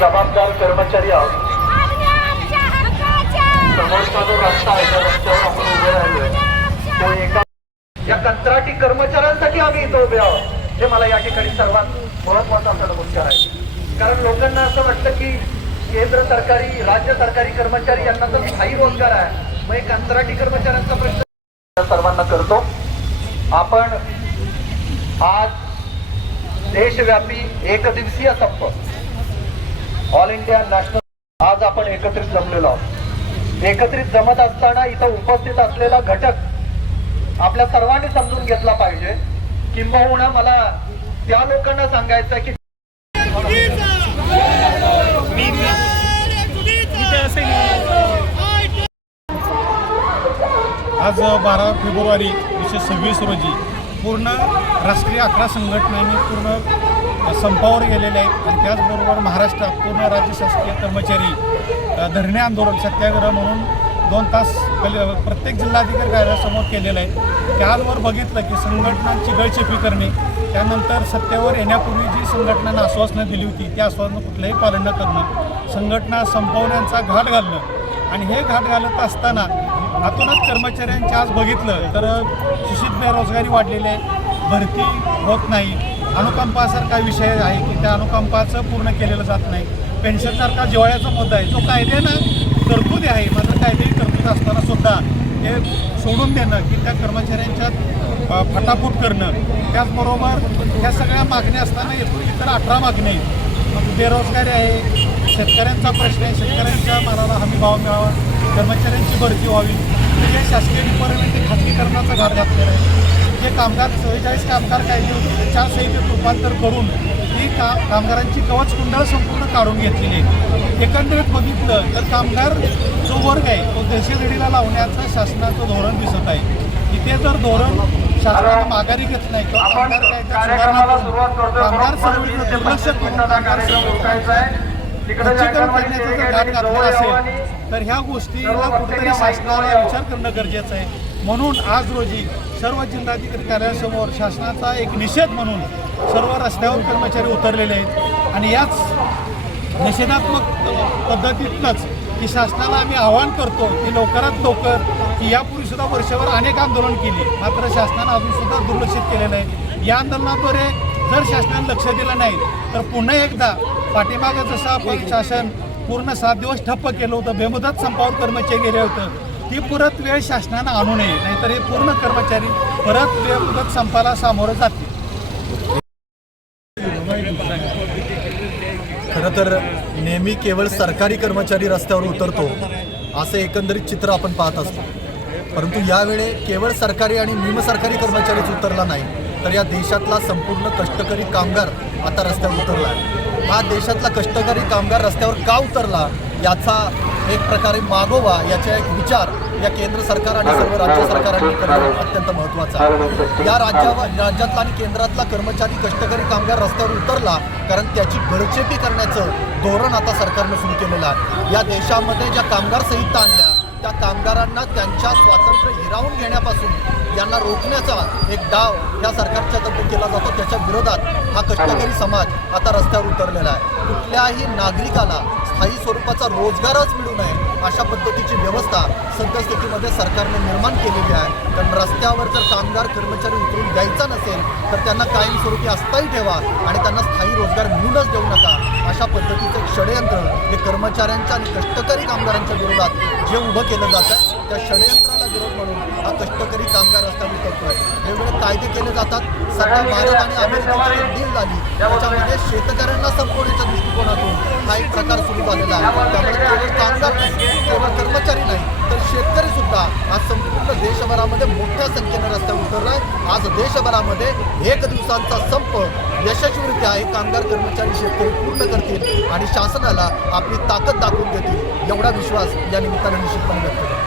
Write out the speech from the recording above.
जबाबदार कर्मचारी आहोत. समोरचा जो रस्ता आहे त्या रस्त्यावर आपण उभे राहिलोय तो एका या कंत्राटी कर्मचाऱ्यांसाठी आम्ही इथं उभे आहोत. हे मला या ठिकाणी सर्वात महत्वाचा मुद्दा आहे. कारण लोकांना असं वाटतं की केंद्र सरकारी राज्य सरकारी कर्मचारी यांना तर स्थायी रोजगार आहे, मग कंत्राटी कर्मचाऱ्यांचा प्रश्न सर्वांना करतो. आपण आज देशव्यापी एक दिवसीय संप ऑल इंडिया नॅशनल आज आपण एकत्रित जमलेलो आहोत. एकत्रित जमत असताना इथं उपस्थित असलेला घटक आपल्या सर्वांनी समजून घेतला पाहिजे. किंबहुना मला त्या लोकांना सांगायचं की आज 12 फेब्रुवारी 1926 रोजी पूर्ण राष्ट्रीय 11 संघटनांनी पूर्ण संपावर गेलेले आहेत आणि त्याचबरोबर महाराष्ट्रात पूर्ण राज्य शासकीय कर्मचारी धरणे आंदोलन सत्याग्रह म्हणून 2 तास प्रत्येक जिल्हाधिकारी कार्यालयासमोर केलेलं आहे. त्यावर बघितलं की संघटनांची गळचेपी करणे, त्यानंतर सत्तेवर येण्यापूर्वी जी संघटनांना आश्वासनं दिली होती त्या आश्वासनं कुठलंही पालन न करणं, संघटना संपवण्याचा घाट घालणं आणि हे घाट घालत असताना आतूनच कर्मचाऱ्यांचे आज बघितलं तर सुशिक्षित बेरोजगारी वाढलेली आहे, भरती होत नाही, अनुकंपासारखा विषय आहे की त्या अनुकंपाचं पूर्ण केलेलं जात नाही, पेन्शनसारखा जिव्हाळ्याचा मुद्दा आहे जो कायद्यानं तरतुदी आहे मात्र कायदेही तरतूद असताना सुद्धा हे सोडून देणं की त्या कर्मचाऱ्यांच्या फटाफूट करणं. त्याचबरोबर ह्या सगळ्या मागण्या असताना इतर 18 मागण्या आहेत. बेरोजगारी आहे, शेतकऱ्यांचा प्रश्न आहे, शेतकऱ्यांच्या मालाला हमी भाव मिळावा, कर्मचाऱ्यांची भरती व्हावी, म्हणजे शासकीय डिपार्टमेंट खाजगीकरणाचा घाट घातलेला आहे. जे कामगार 44 कामगार कायदे होते 4 संहितेत रूपांतर करून ही कामगारांची कवच कुंडळ संपूर्ण काढून घेतलेली आहे. एकंदरीत बघितलं तर कामगार जो वर्ग आहे तो देशघडीला लावण्याचं शासनाचं धोरण दिसत आहे. इथे जर धोरण शासनाने माघारी घेत नाही तर कामगार कामगार सर्वेकडे दुर्लक्ष करून कामगार खच्चीकरण करण्याचा जर घाट घातला असेल तर ह्या गोष्टीला कुठेतरी शासनाला विचार करणं गरजेचं आहे. म्हणून आज रोजी सर्व जिल्हाधिकारी कार्यालयासमोर शासनाचा एक निषेध म्हणून सर्व रस्त्यावर कर्मचारी उतरलेले आहेत आणि याच निषेधात्मक पद्धतीतच की शासनाला आम्ही आवाहन करतो की लवकरात लवकर की यापूर्वीसुद्धा वर्षभर अनेक आंदोलन केली मात्र शासनानं अजूनसुद्धा दुर्लक्षित केलेलं आहे. या आंदोलनाद्वारे जर शासनाने लक्ष दिलं नाही तर पुन्हा एकदा पाठीमागं जसं आपण शासन पूर्ण 7 दिवस ठप्प केलं होतं, बेमुदत संपावर कर्मचारी गेले होतं, ती परत वेळ शासनानं आणू नये, नाहीतर हे पूर्ण कर्मचारी परत बेमुदत संपाला सामोरं जातील. खरं तर नेहमी केवळ सरकारी कर्मचारी रस्त्यावर उतरतो असं एकंदरीत चित्र आपण पाहत असतो, परंतु यावेळी केवळ सरकारी आणि निमसरकारी कर्मचारीच उतरला नाही तर या देशातला संपूर्ण कष्टकरी कामगार आता रस्त्यावर उतरला आहे. हा देशातला कष्टकरी कामगार रस्त्यावर का उतरला याचा एक प्रकारे मागोवा याचा एक विचार या केंद्र सरकार आणि सर्व राज्य सरकारांनी करणं अत्यंत महत्त्वाचं आहे. या राज्यातला आणि केंद्रातला कर्मचारी कष्टकरी कामगार रस्त्यावर उतरला कारण त्याची गळचेपी करण्याचं धोरण आता सरकारनं सुरू केलेलं आहे. या देशामध्ये ज्या कामगार संहिता आणल्या त्या कामगारांना त्यांच्या स्वातंत्र्य हिरावून घेण्यापासून यांना रोखण्याचा एक डाव या सरकारच्या तर्फे केला जातो. त्याच्या विरोधात हा कष्टकरी समाज आता रस्त्यावर उतरलेला आहे. कुठल्याही नागरिकाला स्थायी स्वरूपाचा रोजगारच मिळू नये अशा पद्धतीची व्यवस्था सद्यस्थितीमध्ये सरकारने निर्माण केलेली आहे. कारण रस्त्यावर जर कामगार कर्मचारी उतरून द्यायचा नसेल तर त्यांना कायमस्वरूपी अस्थायी ठेवा आणि त्यांना स्थायी रोजगार मिळूनच देऊ नका अशा पद्धतीचं एक षडयंत्र हे कर्मचाऱ्यांच्या आणि कष्टकरी कामगारांच्या विरोधात जे उभं केलं जातं त्या षडयंत्राला विरोध म्हणून हा कष्टकरी कामगार रस्त्यावर उतरतोय. वेगवेगळे कायदे केले जातात. सध्या भारत आणि अमेरिकेची एक डील झाली त्याच्यामध्ये शेतकऱ्यांना संपवण्याच्या दृष्टिकोनातून हा एक प्रकार सुरू झालेला आहे. त्यामुळे केवळ कामगार नाही, केवळ कर्मचारी नाही तर शेतकरी सुद्धा आज संपूर्ण देशभरामध्ये मोठ्या संख्येने रस्त्यावर उतरलाय. आज देशभरामध्ये 1 दिवसांचा संप यशस्वीरित्या हे कामगार कर्मचारी शेतकरी पूर्ण करतील आणि शासनाला आपली ताकद दाखवून देतील एवढा विश्वास या निमित्ताने निश्चितपणे व्यक्त करतो.